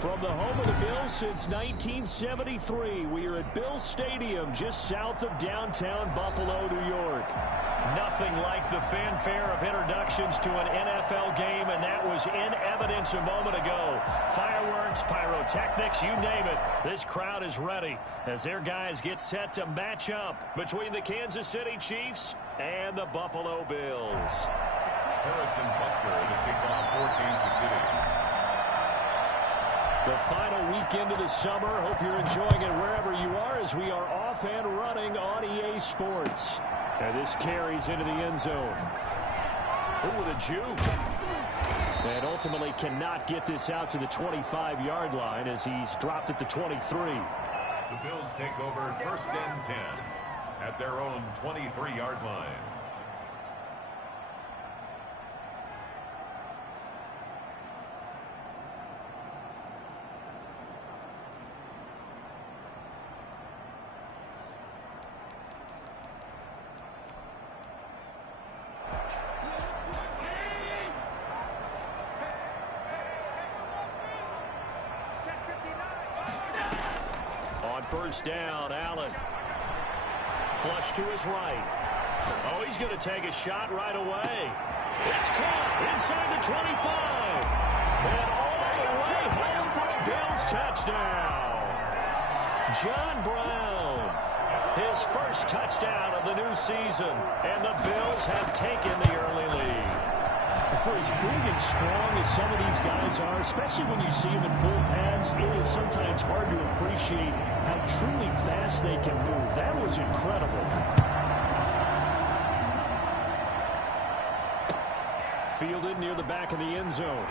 From the home of the Bills since 1973, we are at Bills Stadium just south of downtown Buffalo, New York. Nothing like the fanfare of introductions to an NFL game, and that was in evidence a moment ago. Fireworks, pyrotechnics, you name it. This crowd is ready as their guys get set to match up between the Kansas City Chiefs and the Buffalo Bills. Harrison Butker to kick off for Kansas City. The final weekend of the summer. Hope you're enjoying it wherever you are as we are off and running on EA Sports. And this carries into the end zone. Ooh, with a juke. And ultimately cannot get this out to the 25-yard line as he's dropped at the 23. The Bills take over 1st and 10 at their own 23-yard line. First down, Allen. Flush to his right. Oh, he's going to take a shot right away. It's caught inside the 25. And all the way home for a Bills touchdown. John Brown. His first touchdown of the new season. And the Bills have taken the early lead. For as big and strong as some of these guys are, especially when you see them in full pads, it is sometimes hard to appreciate how truly fast they can move. That was incredible. Fielded near the back of the end zone.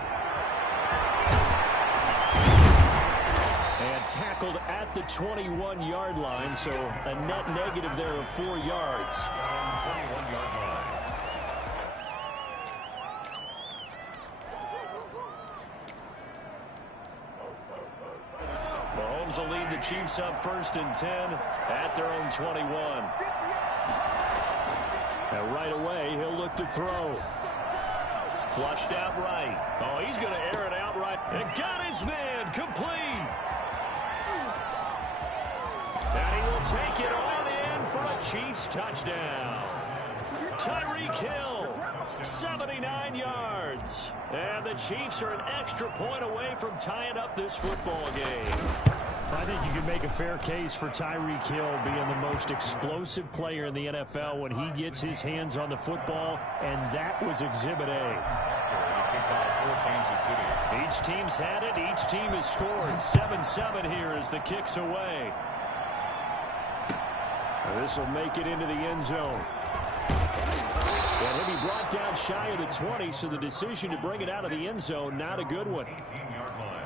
And tackled at the 21-yard line, so a net negative there of 4 yards. 21-yard line. Will lead the Chiefs up 1st and 10 at their own 21. And right away, he'll look to throw. Flushed out right. Oh, he's going to air it out right. And got his man complete. And he will take it on in for a Chiefs touchdown. Tyreek Hill, 79 yards. And the Chiefs are an extra point away from tying up this football game. I think you can make a fair case for Tyreek Hill being the most explosive player in the NFL when he gets his hands on the football, and that was Exhibit A. Each team's had it. Each team has scored. 7-7 here as the kick's away. This will make it into the end zone. And he'll be brought down shy of the 20, so the decision to bring it out of the end zone, not a good one. 18-yard line.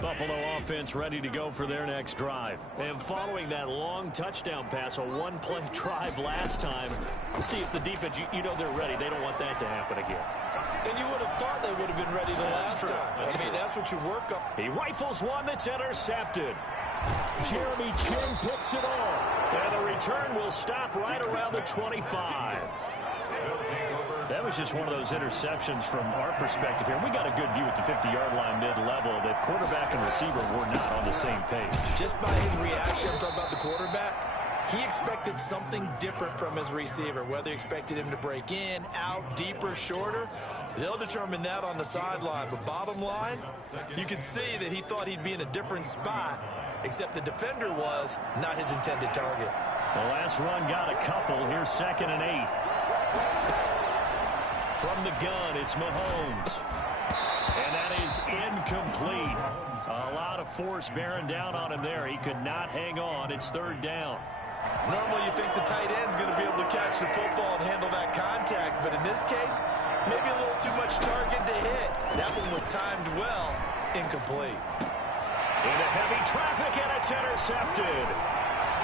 Buffalo offense ready to go for their next drive. And following that long touchdown pass, a one-play drive last time, see if the defense, you know they're ready. They don't want that to happen again. And you would have thought they would have been ready the last time. That's what you work on. He rifles one that's intercepted. Jeremy Chin picks it off. And the return will stop right around the 25. That was just one of those interceptions from our perspective here. We got a good view at the 50-yard line mid-level. The quarterback and receiver were not on the same page. Just by his reaction, I'm talking about the quarterback, he expected something different from his receiver. Whether he expected him to break in, out, deeper, shorter, they'll determine that on the sideline. But bottom line, you could see that he thought he'd be in a different spot, except the defender was not his intended target. The last run got a couple. Here's 2nd and 8. From the gun, it's Mahomes. And that is incomplete. A lot of force bearing down on him there. He could not hang on. It's 3rd down. Normally you think the tight end's going to be able to catch the football and handle that contact. But in this case, maybe a little too much target to hit. That one was timed well. Incomplete. Into heavy traffic, and it's intercepted.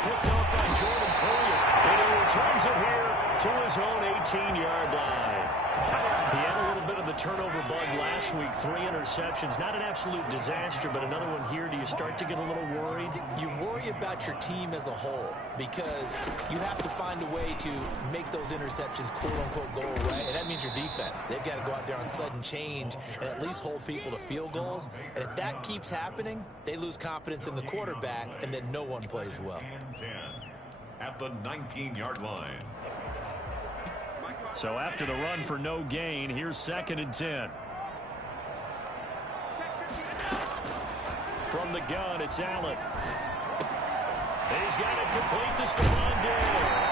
Picked off by Jordan Poyer. And he returns it here to his own 18-yard line. He had a little bit of the turnover bug last week, 3 interceptions. Not an absolute disaster, but another one here. Do you start to get a little worried? You worry about your team as a whole because you have to find a way to make those interceptions quote-unquote go away, and that means your defense. They've got to go out there on sudden change and at least hold people to field goals. And if that keeps happening, they lose confidence in the quarterback, and then no one plays well. At the 19-yard line. So after the run for no gain, here's 2nd and 10. From the gun, it's Allen. He's got it complete to Stephon Diggs.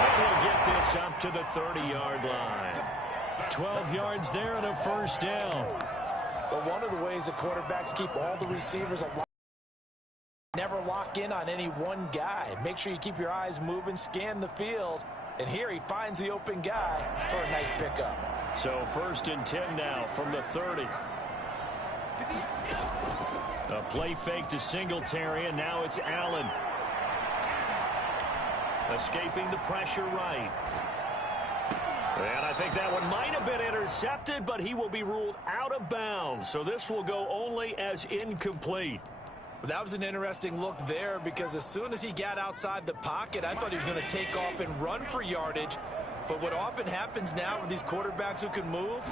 And he'll get this up to the 30-yard line. 12 yards there and a first down. But one of the ways that quarterbacks keep all the receivers alive, never lock in on any one guy. Make sure you keep your eyes moving, scan the field. And here he finds the open guy for a nice pickup. So 1st and 10 now from the 30. A play fake to Singletary, and now it's Allen. Escaping the pressure right. And I think that one might have been intercepted, but he will be ruled out of bounds. So this will go only as incomplete. That was an interesting look there because as soon as he got outside the pocket, I thought he was going to take off and run for yardage. But what often happens now with these quarterbacks who can move,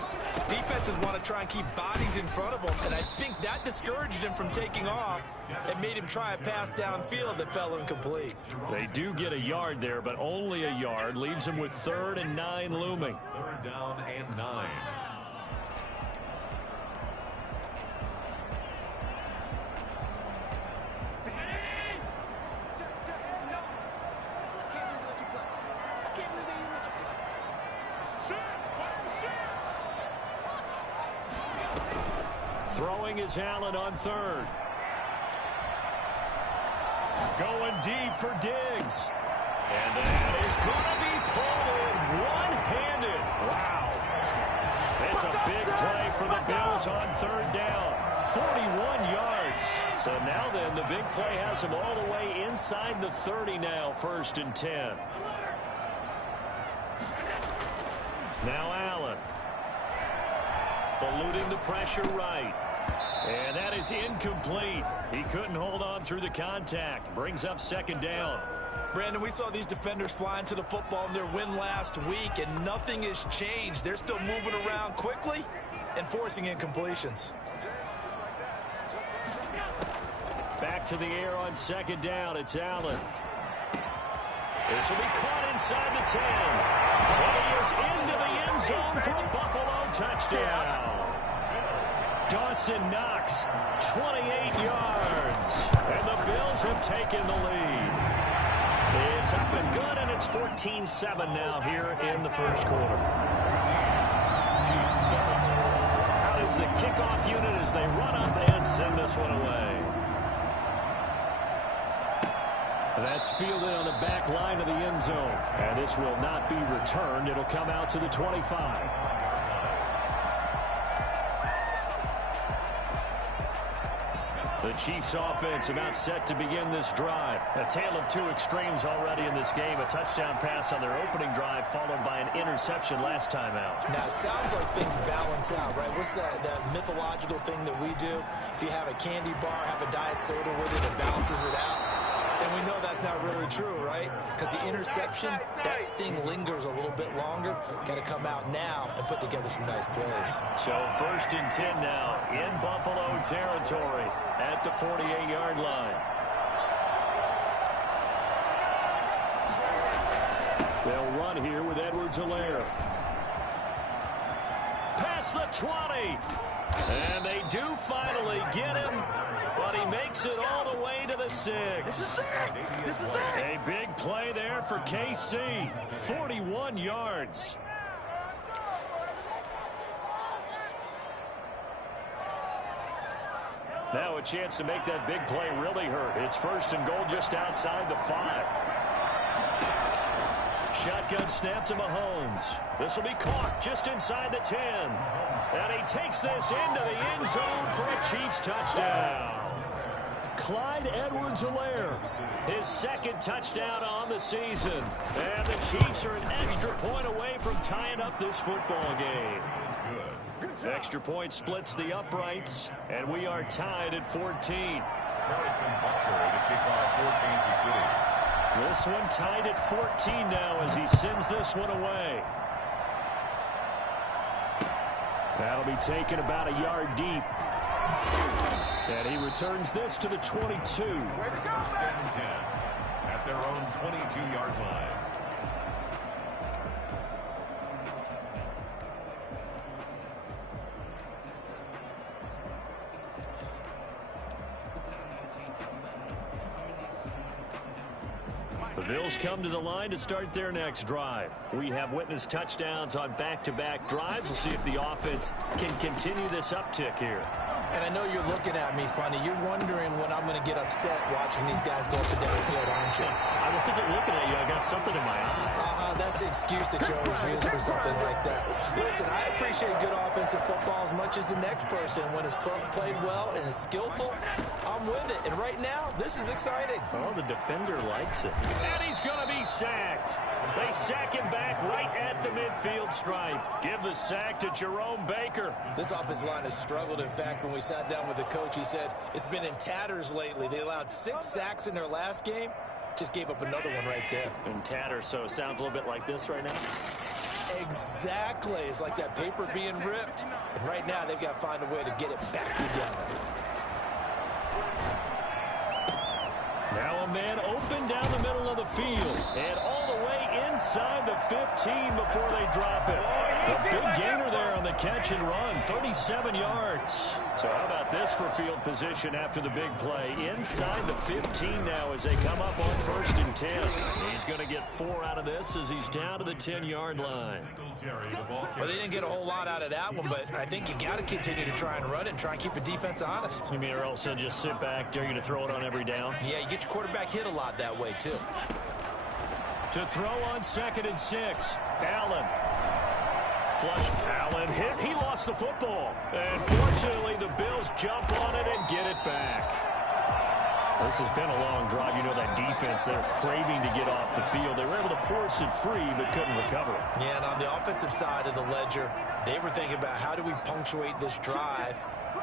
defenses want to try and keep bodies in front of them. And I think that discouraged him from taking off and made him try a pass downfield that fell incomplete. They do get a yard there, but only a yard. Leaves him with 3rd and 9 looming. 3rd down and 9. Throwing is Allen on 3rd. Going deep for Diggs. And that is going to be pulled in one-handed. Wow. It's a big play for the Bills on 3rd down. 41 yards. So now then, the big play has them all the way inside the 30 now, 1st and 10. Now Allen. Eluding the pressure right. And that is incomplete. He couldn't hold on through the contact. Brings up 2nd down. Brandon, we saw these defenders flying to the football in their win last week, and nothing has changed. They're still moving around quickly and forcing incompletions. Back to the air on 2nd down. It's Allen. This will be caught inside the 10. And he is into the end zone for a Buffalo touchdown. Dawson Knox, 28 yards. And the Bills have taken the lead. It's up and good, and it's 14-7 now here in the 1st quarter. Out is the kickoff unit as they run up and send this one away. That's fielded on the back line of the end zone. And this will not be returned. It'll come out to the 25. The Chiefs offense about set to begin this drive. A tale of 2 extremes already in this game. A touchdown pass on their opening drive followed by an interception last time out. Now, it sounds like things balance out, right? What's that mythological thing that we do? If you have a candy bar, have a diet soda with it, it balances it out. And we know that's not really true, right? Because the interception, that sting lingers a little bit longer. Got to come out now and put together some nice plays. So 1st and 10 now in Buffalo territory at the 48-yard line. They'll run here with Edwards-Helaire. Past the 20. And they do finally get him, but he makes it all the way to the 6. This is it. A big play there for KC. 41 yards. Now a chance to make that big play really hurt. It's 1st and goal just outside the 5. Shotgun snap to Mahomes. This will be caught just inside the 10. And he takes this into the end zone for a Chiefs touchdown. Clyde Edwards-Helaire. His second touchdown on the season. And the Chiefs are an extra point away from tying up this football game. Extra point splits the uprights, and we are tied at 14. Harrison Butker to kick off for Kansas City. This one tied at 14 now as he sends this one away. That'll be taken about a yard deep. And he returns this to the 22. First and 10 at their own 22-yard line. The Bills come to the line to start their next drive. We have witnessed touchdowns on back-to-back drives. We'll see if the offense can continue this uptick here. And I know you're looking at me funny. You're wondering when I'm going to get upset watching these guys go up and down the field, aren't you? I wasn't looking at you. I got something in my eye. That's the excuse that you always use for something like that. Listen, I appreciate good offensive football as much as the next person. When it's played well and is skillful, I'm with it. And right now, this is exciting. Oh, the defender likes it. And he's going to be sacked. They sack him back right at the midfield stripe. Give the sack to Jerome Baker. This offensive line has struggled. In fact, when we sat down with the coach, he said it's been in tatters lately. They allowed 6 sacks in their last game. Just gave up another one right there. In tatters, so it sounds a little bit like this right now. Exactly. It's like that paper being ripped. And right now, they've got to find a way to get it back together. Now a man open down the middle of the field. And all the way inside the 15 before they drop it. A big gainer there on the catch and run. 37 yards. So how about this for field position after the big play? Inside the 15 now as they come up on 1st and 10. He's going to get 4 out of this as he's down to the 10-yard line. Well, they didn't get a whole lot out of that one, but I think you got to continue to try and run and try and keep the defense honest. You mean or else they'll just sit back, dare you to throw it on every down? Yeah, you get your quarterback hit a lot that way, too. To throw on 2nd and 6. Allen. Flush. Allen hit. He lost the football. And fortunately, the Bills jump on it and get it back. This has been a long drive. You know that defense, they're craving to get off the field. They were able to force it free, but couldn't recover it. Yeah, and on the offensive side of the ledger, they were thinking about how do we punctuate this drive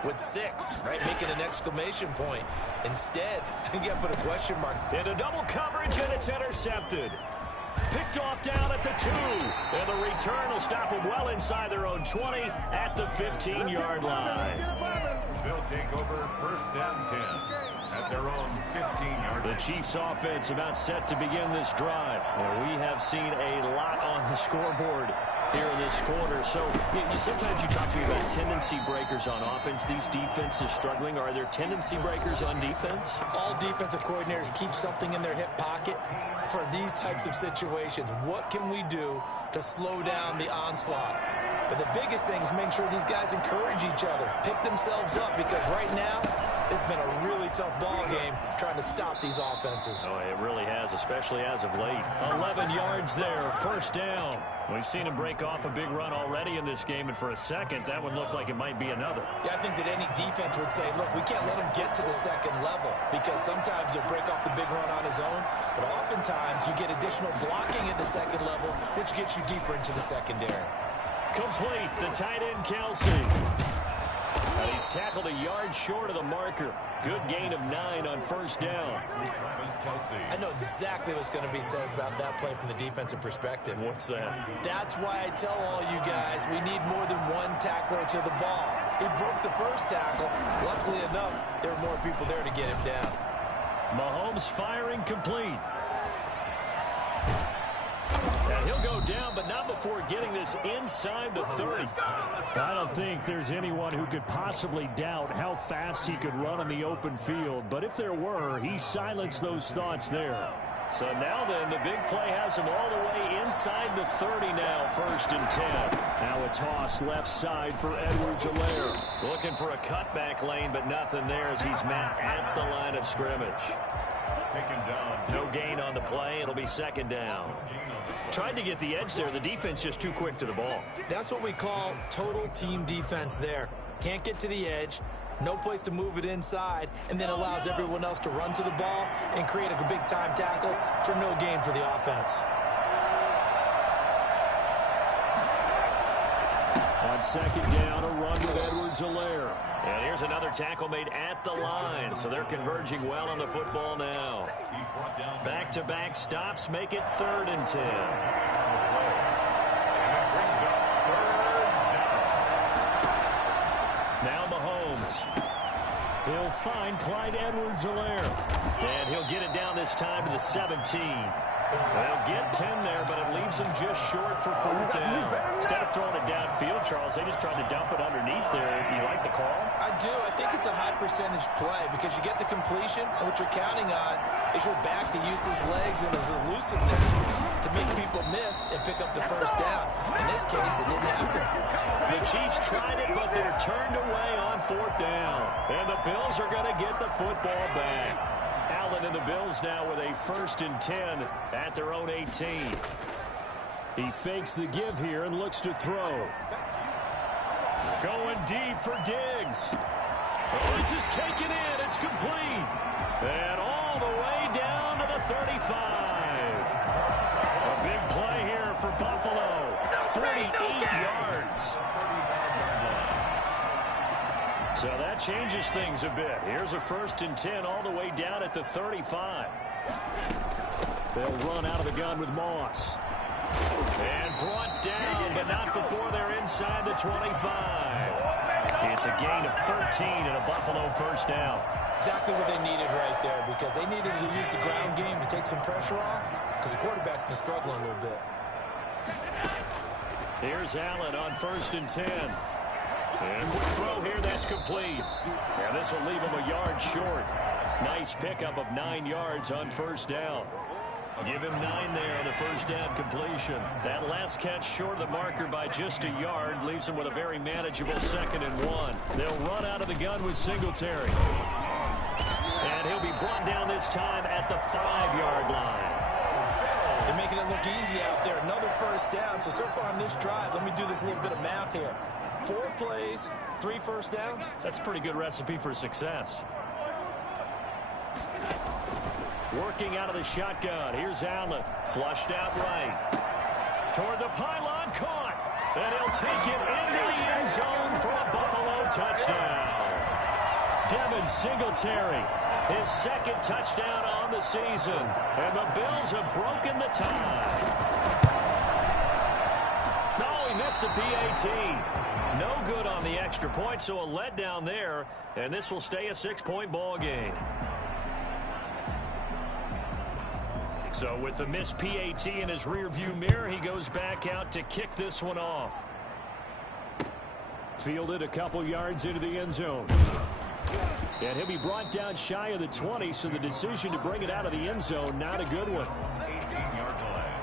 with 6, right? Making an exclamation point. Instead, you got to put a question mark. Into double coverage, and it's intercepted. Picked off down at the 2. And the return will stop them well inside their own 20 at the 15-yard line. They'll take over 1st and 10 at their own 15-yard line. The Chiefs offense about set to begin this drive. Well, we have seen a lot on the scoreboard here in this quarter. So sometimes you talk to me about tendency breakers on offense. These defenses struggling. Are there tendency breakers on defense? All defensive coordinators keep something in their hip pocket for these types of situations. What can we do to slow down the onslaught? But the biggest thing is making sure these guys encourage each other, pick themselves up, because right now it's been a really tough ball game trying to stop these offenses. Oh, it really has, especially as of late. 11 yards there, 1st down. We've seen him break off a big run already in this game, and for a second, that one looked like it might be another. Yeah, I think that any defense would say, look, we can't let him get to the 2nd level, because sometimes he'll break off the big run on his own, but oftentimes you get additional blocking at the 2nd level, which gets you deeper into the secondary. Complete, the tight end, Kelsey. And he's tackled a yard short of the marker. Good gain of 9 on 1st down. I know exactly what's going to be said about that play from the defensive perspective. What's that? That's why I tell all you guys we need more than one tackler to the ball. He broke the 1st tackle. Luckily enough, there were more people there to get him down. Mahomes firing complete. And he'll go down, but not before getting this inside the 30. I don't think there's anyone who could possibly doubt how fast he could run on the open field. But if there were, he silenced those thoughts there. So now then, the big play has him all the way inside the 30 now, 1st and 10. Now a toss left side for Edwards-Helaire. Looking for a cutback lane, but nothing there as he's met at the line of scrimmage. Taken down. No gain on the play. It'll be 2nd down. Tried to get the edge there. The defense just too quick to the ball. That's what we call total team defense there. Can't get to the edge. No place to move it inside, and then allows everyone else to run to the ball and create a big-time tackle for no gain for the offense. On second down, a run with Edwards-Helaire. And here's another tackle made at the line, so they're converging well on the football now. Back-to-back stops make it 3rd and 10. Now Mahomes. He'll find Clyde Edwards-Helaire. And he'll get it down this time to the 17. They'll get 10 there, but it leaves them just short for 4th down. Instead of throwing it downfield, Charles, they just tried to dump it underneath there. You like the call? I do. I think it's a high-percentage play because you get the completion, and what you're counting on is your back to use his legs and his elusiveness to make people miss and pick up the 1st down. In this case, it didn't happen. The Chiefs tried it, but they're turned away on 4th down. And the Bills are going to get the football back. Allen and the Bills now with a 1st and 10 at their own 18. He fakes the give here and looks to throw. Going deep for Diggs. Oh, this is taken in. It's complete. And all the way down to the 35. A big play here for Buffalo. 48 yards. So that changes things a bit. Here's a 1st and 10 all the way down at the 35. They'll run out of the gun with Moss. And brought down, but not before they're inside the 25. It's a gain of 13 and a Buffalo 1st down. Exactly what they needed right there because they needed to use the ground game to take some pressure off because the quarterback's been struggling a little bit. Here's Allen on 1st and 10. And a quick throw here, that's complete. And this will leave him a yard short. Nice pickup of 9 yards on 1st down. Give him 9 there on the 1st down completion. That last catch short of the marker by just a yard leaves him with a very manageable 2nd and 1. They'll run out of the gun with Singletary. And he'll be brought down this time at the 5-yard line. They're making it look easy out there. Another 1st down. So far on this drive, let me do this little bit of math here. 4 plays, 3 1st downs. That's a pretty good recipe for success. Working out of the shotgun. Here's Allen. Flushed out right. Toward the pylon. Caught. And he'll take it into the end zone for a Buffalo touchdown. Devin Singletary. His 2nd touchdown on the season. And the Bills have broken the tie. No, he missed the PAT. No good on the extra point, so a letdown there. And this will stay a 6-point ball game. So with the missed PAT in his rearview mirror, he goes back out to kick this one off. Fielded a couple yards into the end zone. And he'll be brought down shy of the 20, so the decision to bring it out of the end zone, not a good one. 18-yard line.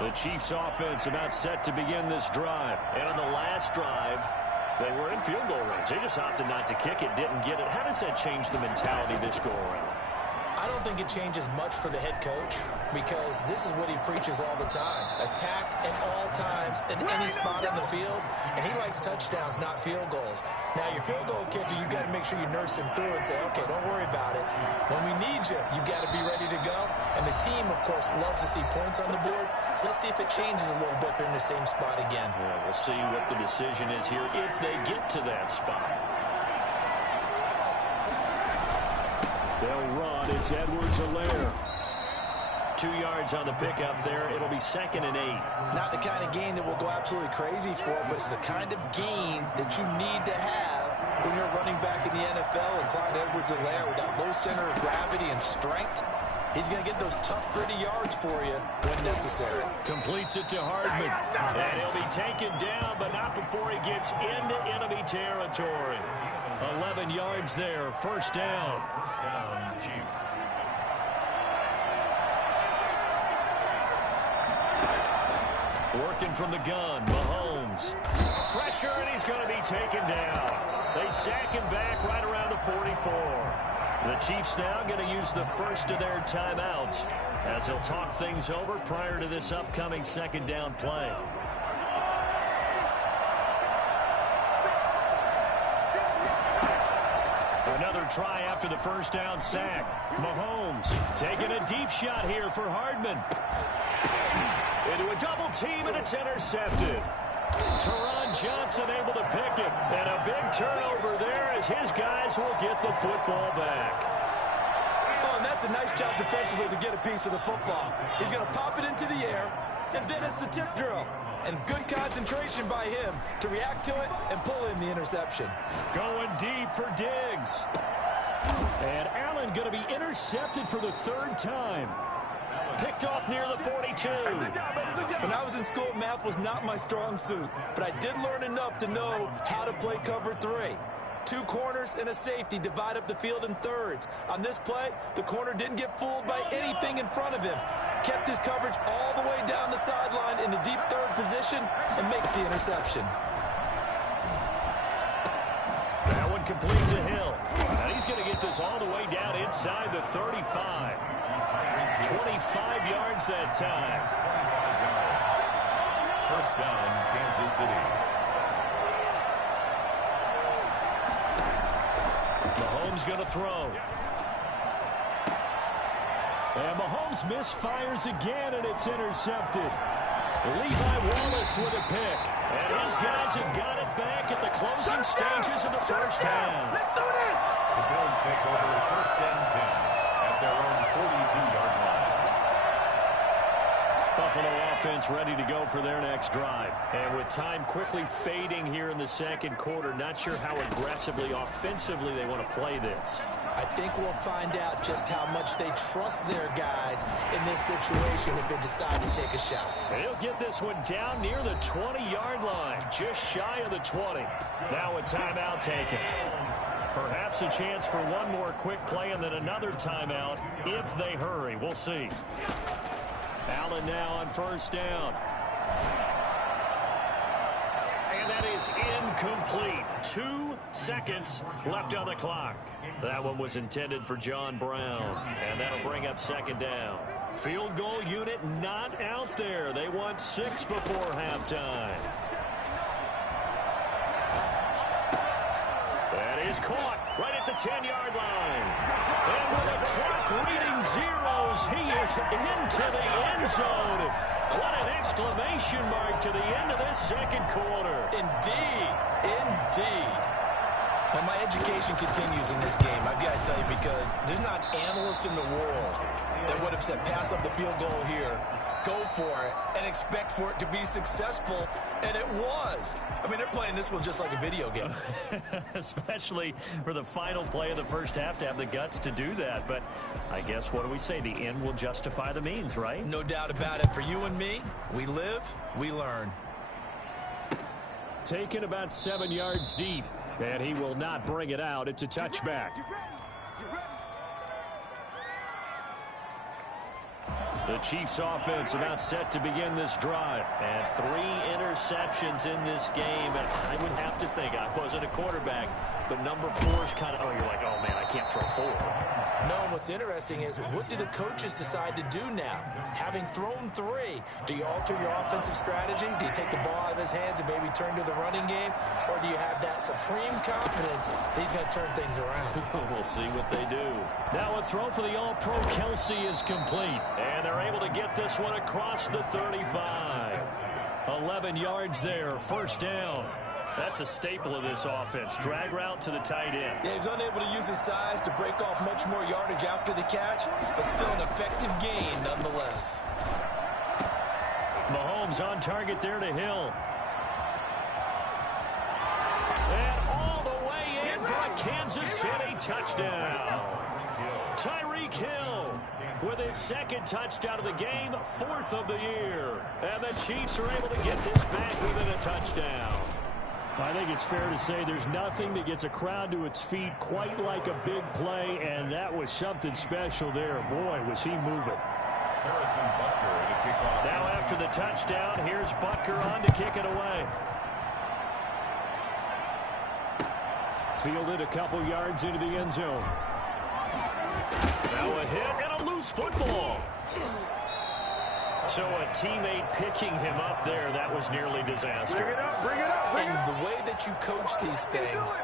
The Chiefs offense about set to begin this drive. And on the last drive, they were in field goal range. They just opted not to kick it, didn't get it. How does that change the mentality this go around? I don't think it changes much for the head coach because this is what he preaches all the time. Attack at all times in any spot on the field, and he likes touchdowns, not field goals. Now, your field goal kicker, you've got to make sure you nurse him through and say, okay, don't worry about it. When we need you, you've got to be ready to go. And the team, of course, loves to see points on the board, so let's see if it changes a little bit if they're in the same spot again. Yeah, we'll see what the decision is here if they get to that spot. They'll run. It's Edwards-Helaire. 2 yards on the pickup there. It'll be 2nd and 8. Not the kind of gain that we'll go absolutely crazy for, but it's the kind of gain that you need to have when you're running back in the NFL. And Clyde Edwards-Helaire with that low center of gravity and strength, he's going to get those tough, gritty yards for you when necessary. Completes it to Hardman. And he'll be taken down, but not before he gets into enemy territory. 11 yards there. 1st down. 1st down, Chiefs. Working from the gun, Mahomes. Pressure, and he's going to be taken down. They sack him back right around the 44. The Chiefs now going to use the first of their timeouts as they'll talk things over prior to this upcoming 2nd down play. Another try after the first down sack. Mahomes taking a deep shot here for Hardman. Into a double team, and it's intercepted. Teron Johnson able to pick it. And a big turnover there as his guys will get the football back. Oh, and that's a nice job defensively to get a piece of the football. He's going to pop it into the air, and then it's the tip drill. And good concentration by him to react to it and pull in the interception. Going deep for Diggs. And Allen going to be intercepted for the third time. Picked off near the 42. When I was in school, math was not my strong suit, but I did learn enough to know how to play cover 3. 2 corners and a safety divide up the field in thirds. On this play, the corner didn't get fooled by anything in front of him. Kept his coverage all the way down the sideline in the deep third position and makes the interception. That one complete to Hill. And he's going to get this all the way down inside the 35. 25 yards that time. First down, Kansas City. Mahomes going to throw. And Mahomes misfires again, and it's intercepted. Levi Wallace with a pick. And his guys have got it back at the closing stages of the first half. Let's do this! The Bills take over first and 10 at their own 42-yard line. Buffalo offense ready to go for their next drive. And with time quickly fading here in the second quarter, not sure how aggressively, offensively they want to play this. I think we'll find out just how much they trust their guys in this situation if they decide to take a shot. He'll get this one down near the 20-yard line, just shy of the 20. Now a timeout taken. Perhaps a chance for one more quick play and then another timeout if they hurry. We'll see. Allen now on first down. And that is incomplete. 2 seconds left on the clock. That one was intended for John Brown. And that'll bring up second down. Field goal unit not out there. They want 6 before halftime. That is caught right at the 10-yard line. And with the clock reading zeros, he is into the end zone. What an exclamation mark to the end of this second quarter. Indeed. Indeed. Well, my education continues in this game, I've got to tell you, because there's not an analyst in the world that would have said pass up the field goal here, go for it, and expect for it to be successful, and it was. I mean, they're playing this one just like a video game. Especially for the final play of the first half to have the guts to do that. But I guess, what do we say? The end will justify the means, right? No doubt about it. For you and me, we live, we learn. Taken about 7 yards deep. And he will not bring it out. It's a touchback. The Chiefs offense about set to begin this drive. And 3 interceptions in this game. And I would have to think, I wasn't a quarterback, but number 4 is kind of, oh, you're like, oh, man, I can't throw 4. No, what's interesting is, what do the coaches decide to do now? Having thrown 3, do you alter your offensive strategy? Do you take the ball out of his hands and maybe turn to the running game? Or do you have that supreme confidence that he's going to turn things around? We'll see what they do. Now a throw for the All-Pro Kelsey is complete. And they're able to get this one across the 35. 11 yards there, first down. That's a staple of this offense. Drag route to the tight end. Yeah, he's unable to use his size to break off much more yardage after the catch, but still an effective gain nonetheless. Mahomes on target there to Hill. And all the way in for a Kansas City touchdown. Tyreek Hill with his second touchdown of the game, 4th of the year. And the Chiefs are able to get this back within a touchdown. I think it's fair to say there's nothing that gets a crowd to its feet quite like a big play, and that was something special there. Boy, was he moving. Harrison Butker to kick off. Now after the touchdown, here's Butker on to kick it away. Fielded a couple yards into the end zone. Now a hit and a loose football. So a teammate picking him up there, that was nearly disaster. Bring it up, bring it up, bring it And up. the way that you coach these things,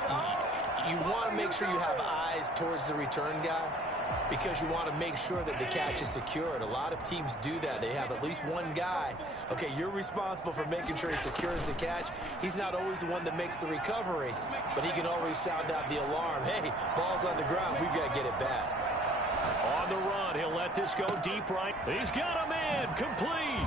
you want to make sure you have eyes towards the return guy because you want to make sure that the catch is secured. A lot of teams do that. They have at least one guy. Okay, you're responsible for making sure he secures the catch. He's not always the one that makes the recovery, but he can always sound out the alarm. Hey, ball's on the ground. We've got to get it back. On the run, he'll let this go deep right. He's got a man, complete.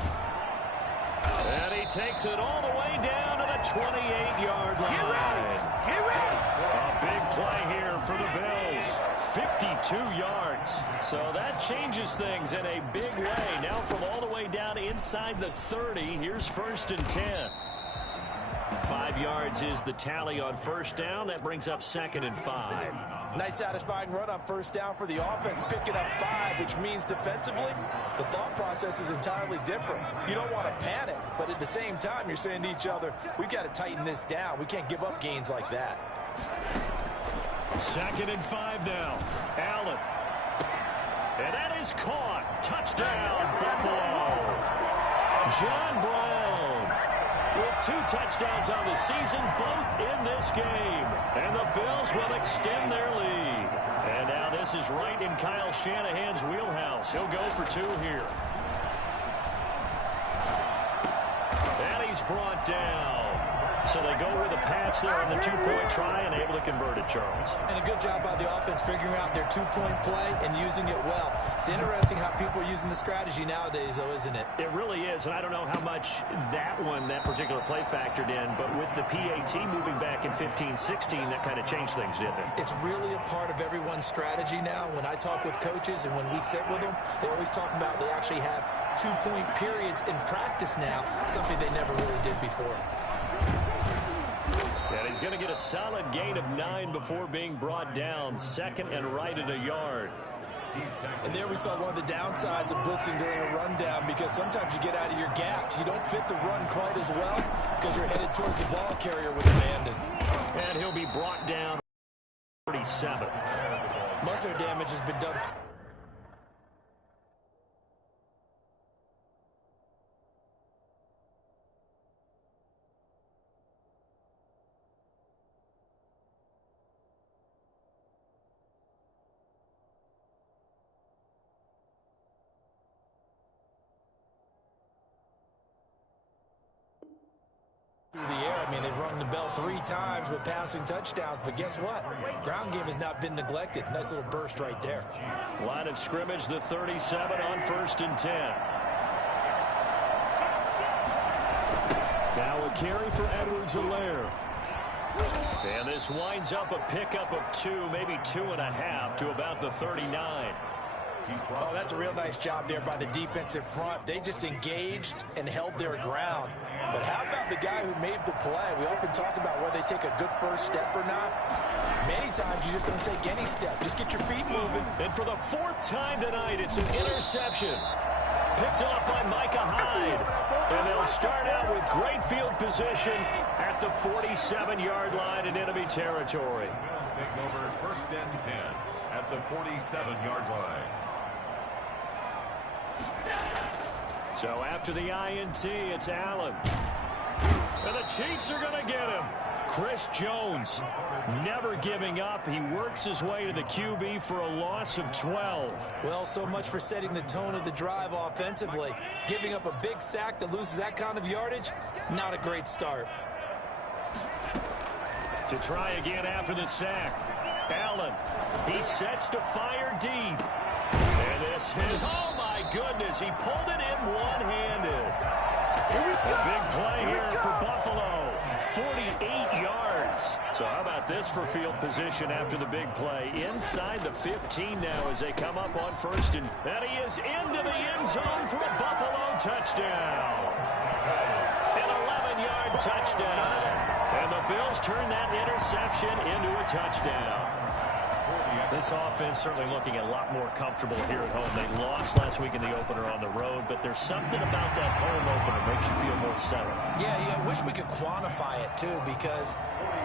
And he takes it all the way down to the 28-yard line. Get ready! Get ready! A big play here for the Bills. 52 yards. So that changes things in a big way. Now from all the way down inside the 30, here's 1st and 10. 5 yards is the tally on first down. That brings up 2nd and 5. Nice satisfying run on first down for the offense, picking up 5, which means defensively, the thought process is entirely different. You don't want to panic, but at the same time, you're saying to each other, we've got to tighten this down. We can't give up gains like that. 2nd and 5 now. Allen. And that is caught. Touchdown, Buffalo. John Brown with 2 touchdowns on the season, both in this game. And the Bills will extend their lead. And now this is right in Kyle Shanahan's wheelhouse. He'll go for 2 here. And he's brought down. So they go with a pass there on the 2-point try and able to convert it, Charles. And a good job by the offense figuring out their 2-point play and using it well. It's interesting how people are using the strategy nowadays, though, isn't it? It really is, and I don't know how much that particular play factored in, but with the PAT moving back in 15-16, that kind of changed things, didn't it? It's really a part of everyone's strategy now. When I talk with coaches and when we sit with them, they always talk about they actually have 2-point periods in practice now, something they never really did before. And he's going to get a solid gain of 9 before being brought down. 2nd and right at a yard. And there we saw one of the downsides of blitzing during a rundown because sometimes you get out of your gaps. You don't fit the run quite as well because you're headed towards the ball carrier with Madden. And he'll be brought down 37. Muscle damage has been done. Through the air. I mean, they've rung the bell 3 times with passing touchdowns, but guess what? Ground game has not been neglected. Nice little burst right there. Line of scrimmage, the 37 on 1st and 10. Now a carry for Edwards-Helaire. And this winds up a pickup of 2, maybe 2.5 to about the 39. Oh, that's a real nice job there by the defensive front. They just engaged and held their ground. But how about the guy who made the play? We often talk about whether they take a good first step or not. Many times you just don't take any step. Just get your feet moving. And for the 4th time tonight, it's an interception. Picked off by Micah Hyde. And they'll start out with great field position at the 47-yard line in enemy territory. Bills take over 1st and 10 at the 47-yard line. So after the INT, it's Allen. And the Chiefs are going to get him. Chris Jones, never giving up. He works his way to the QB for a loss of 12. Well, so much for setting the tone of the drive offensively. Giving up a big sack that loses that kind of yardage, not a great start. To try again after the sack. Allen, he sets to fire deep. And this is, oh my goodness, he pulled it in one-handed. A big play here for Buffalo, 48 yards. So how about this for field position after the big play? Inside the 15 now as they come up on 1st and he is into the end zone for a Buffalo touchdown. An 11-yard touchdown. And the Bills turn that interception into a touchdown. This offense certainly looking a lot more comfortable here at home. They lost last week in the opener on the road, but there's something about that home opener that makes you feel more settled. Yeah, I wish we could quantify it, too, because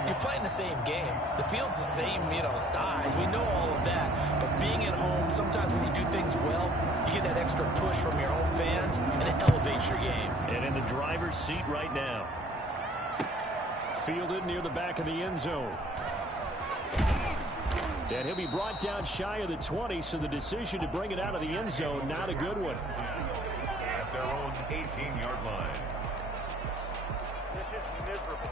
you're playing the same game. The field's the same, size. We know all of that. But being at home, sometimes when you do things well, you get that extra push from your home fans, and it elevates your game. And in the driver's seat right now. Fielded near the back of the end zone. And he'll be brought down shy of the 20, so the decision to bring it out of the end zone, not a good one. At their own 18-yard line. This is miserable.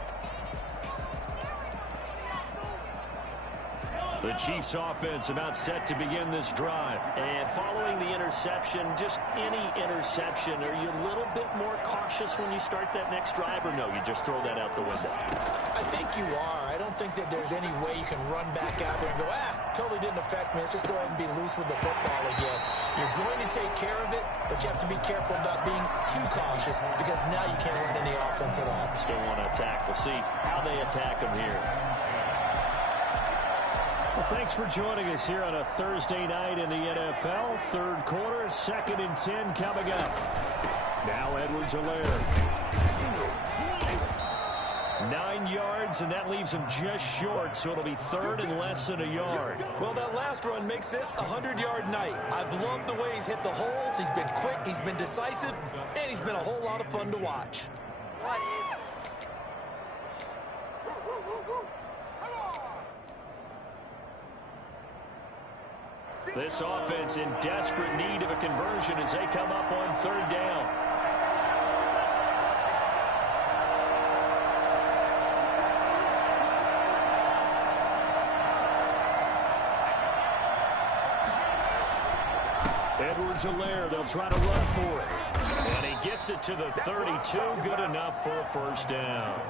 The Chiefs offense about set to begin this drive. And following the interception, just any interception, are you a little bit more cautious when you start that next drive, or no, you just throw that out the window? I think you are. I don't think that there's any way you can run back out there and go, totally didn't affect me. Let's just go ahead and be loose with the football again. You're going to take care of it, but you have to be careful about being too cautious because now you can't run any offense at all. Still want to attack. We'll see how they attack them here. Well, thanks for joining us here on a Thursday night in the NFL. Third quarter, 2nd and 10 coming up. Now Edwards-Helaire. 9 yards, and that leaves him just short, so it'll be 3rd and less than a yard. Well, that last run makes this a 100-yard night. I've loved the way he's hit the holes. He's been quick, he's been decisive, and he's been a whole lot of fun to watch. What is This offense in desperate need of a conversion as they come up on 3rd down. Edwards-Helaire, they'll try to run for it. And he gets it to the 32, good enough for a 1st down.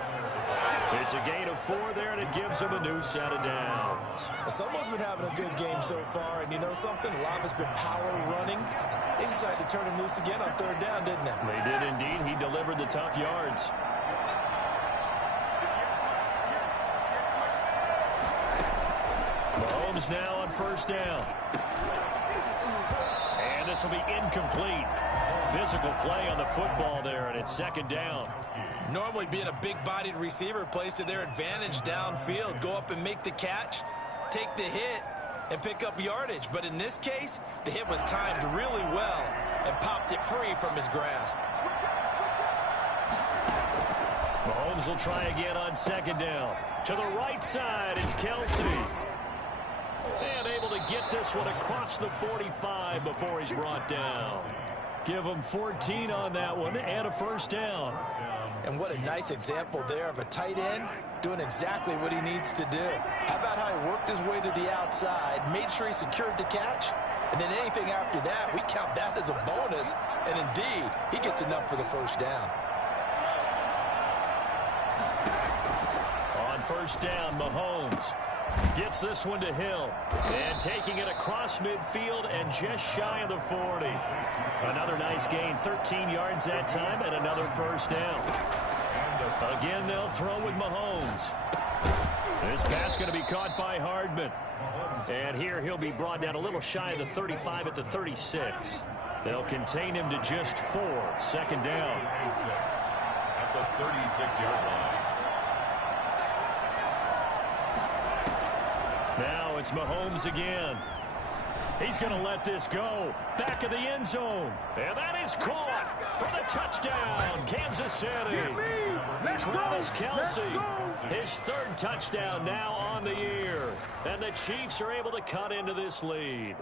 It's a gain of 4 there, and it gives him a new set of downs. Someone's been having a good game so far, and you know something? A lot of it's been power running. They decided to turn him loose again on 3rd down, didn't they? They did indeed. He delivered the tough yards. Mahomes now on 1st down. And this will be incomplete. Physical play on the football there, and it's 2nd down. Normally being a big-bodied receiver plays to their advantage downfield. Go up and make the catch, take the hit, and pick up yardage. But in this case, the hit was timed really well and popped it free from his grasp. Mahomes will try again on 2nd down. To the right side, it's Kelsey. And able to get this one across the 45 before he's brought down. Give him 14 on that one and a 1st down. And what a nice example there of a tight end doing exactly what he needs to do. How about how he worked his way to the outside, made sure he secured the catch, and then anything after that, we count that as a bonus. And indeed, he gets enough for the 1st down. On 1st down, Mahomes gets this one to Hill. And taking it across midfield and just shy of the 40. Another nice gain, 13 yards that time, and another 1st down. Again, they'll throw with Mahomes. This pass going to be caught by Hardman. And here he'll be brought down a little shy of the 35 at the 36. They'll contain him to just 4. 2nd down. At the 36-yard line. Now it's Mahomes again. He's going to let this go. Back of the end zone. And that is caught for the touchdown. Kansas City. Travis Kelce. His 3rd touchdown now on the year. And the Chiefs are able to cut into this lead.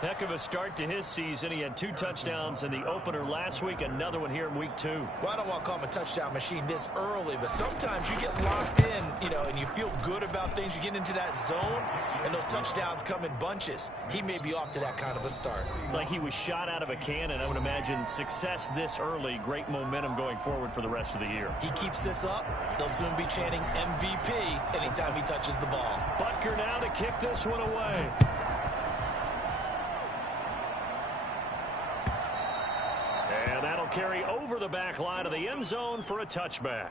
Heck of a start to his season. He had 2 touchdowns in the opener last week, another one here in week 2. Well, I don't want to call him a touchdown machine this early, but sometimes you get locked in, and you feel good about things. You get into that zone, and those touchdowns come in bunches. He may be off to that kind of a start. It's like he was shot out of a cannon. I would imagine success this early, great momentum going forward for the rest of the year. He keeps this up, they'll soon be chanting MVP anytime he touches the ball. Butker now to kick this one away. And that'll carry over the back line of the end zone for a touchback.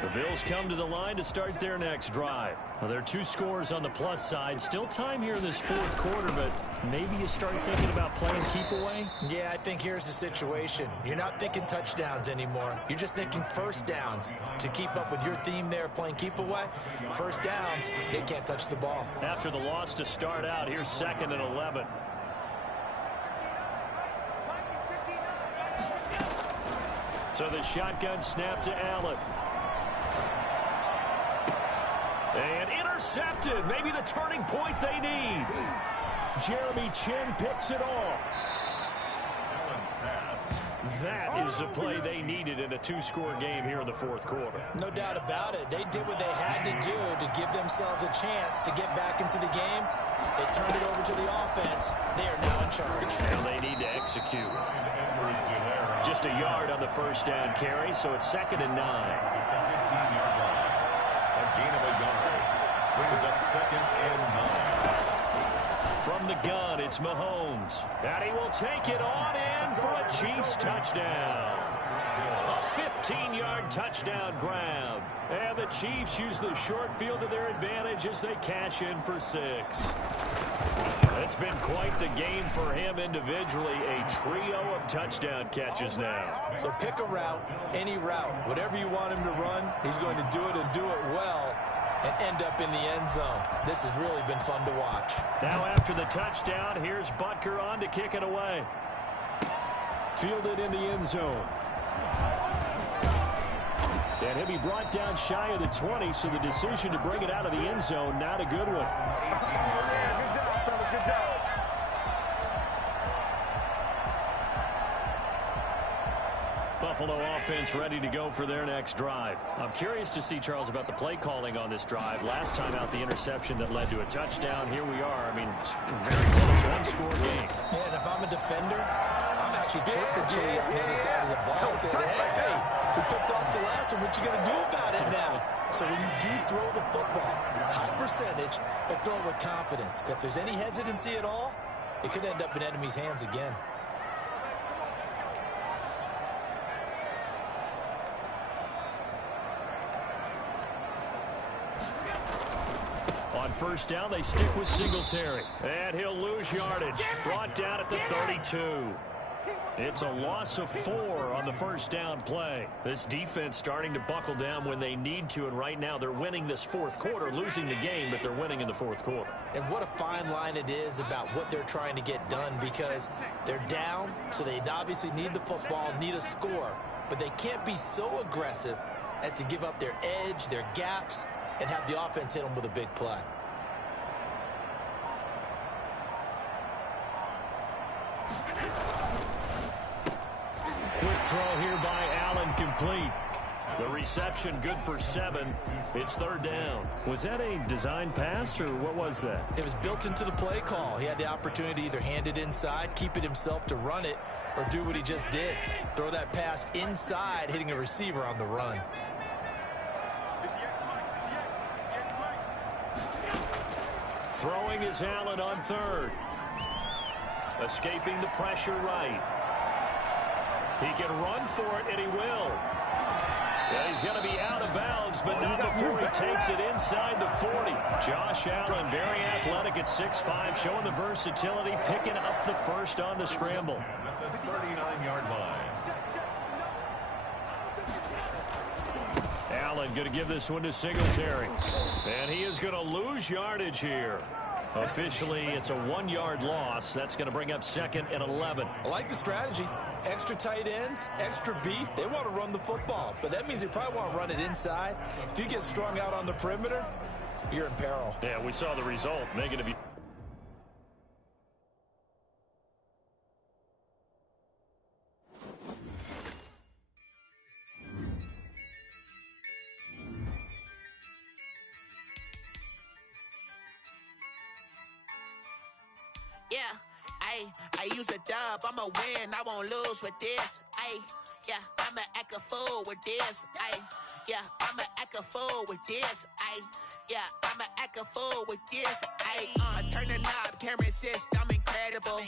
The Bills come to the line to start their next drive. Well, there are 2 scores on the plus side. Still time here in this 4th quarter, but maybe you start thinking about playing keep away? Yeah, I think here's the situation. You're not thinking touchdowns anymore. You're just thinking 1st downs. To keep up with your theme there, playing keep away, 1st downs, they can't touch the ball. After the loss to start out, here's 2nd and 11. So the shotgun snap to Allen. And intercepted. Maybe the turning point they need. Jeremy Chin picks it off. That is the play they needed in a two-score game here in the fourth quarter. No doubt about it. They did what they had to do to give themselves a chance to get back into the game. They turned it over to the offense. They are now in charge. Now they need to execute. Just a yard on the first down carry, so it's 2nd and 9. 15-yard line. A gain of a yard. Brings up 2nd and 9. From the gun, it's Mahomes. And he will take it on in for a Chiefs touchdown. A 15-yard touchdown grab. And the Chiefs use the short field to their advantage as they cash in for 6. It's been quite the game for him individually. A trio of touchdown catches now. So pick a route, any route. Whatever you want him to run, he's going to do it and do it well and end up in the end zone. This has really been fun to watch. Now after the touchdown, here's Butker on to kick it away. Fielded in the end zone. And he'll be brought down shy of the 20, so the decision to bring it out of the end zone, not a good one. Good job. Buffalo offense ready to go for their next drive. I'm curious to see, Charles, about the play calling on this drive. Last time out, the interception that led to a touchdown. Here we are. I mean, very close, one-score game. And if I'm a defender, I'm actually chirping Chili on the other side of the ball. Saying, hey, we picked off the last one. What you going to do about it now? So when you do throw the football, high percentage, but throw it with confidence. If there's any hesitancy at all, it could end up in enemy's hands again. On first down, they stick with Singletary. And he'll lose yardage. Brought down at the 32. It's a loss of 4 on the first down play. This defense starting to buckle down when they need to, and right now they're winning this fourth quarter, losing the game, but they're winning in the fourth quarter. And what a fine line it is about what they're trying to get done, because they're down, so they obviously need the football, need a score, but they can't be so aggressive as to give up their edge, their gaps, and have the offense hit them with a big play. Quick throw here by Allen, complete. The reception good for 7. It's 3rd down. Was that a design pass, or what was that? It was built into the play call. He had the opportunity to either hand it inside, keep it himself to run it, or do what he just did. Throw that pass inside, hitting a receiver on the run. Throwing is Allen on 3rd. Escaping the pressure right. He can run for it, and he will. Yeah, he's going to be out of bounds, but not before he takes it inside the 40. Josh Allen, very athletic at 6'5", showing the versatility, picking up the first on the scramble. At the 39-yard line. Allen going to give this one to Singletary. And he is going to lose yardage here. Officially, it's a 1-yard loss. That's going to bring up 2nd and 11. I like the strategy. Extra tight ends, extra beef. They want to run the football, but that means they probably want to run it inside. If you get strung out on the perimeter, you're in peril. Yeah, we saw the result. Negative. Yeah, I use a dub, I'ma win, I won't lose with this. Yeah, I'ma act a fool with this. Yeah, I'ma act a fool with this. Yeah, I'ma act a fool with this. Turn the knob, can't resist, I'm incredible.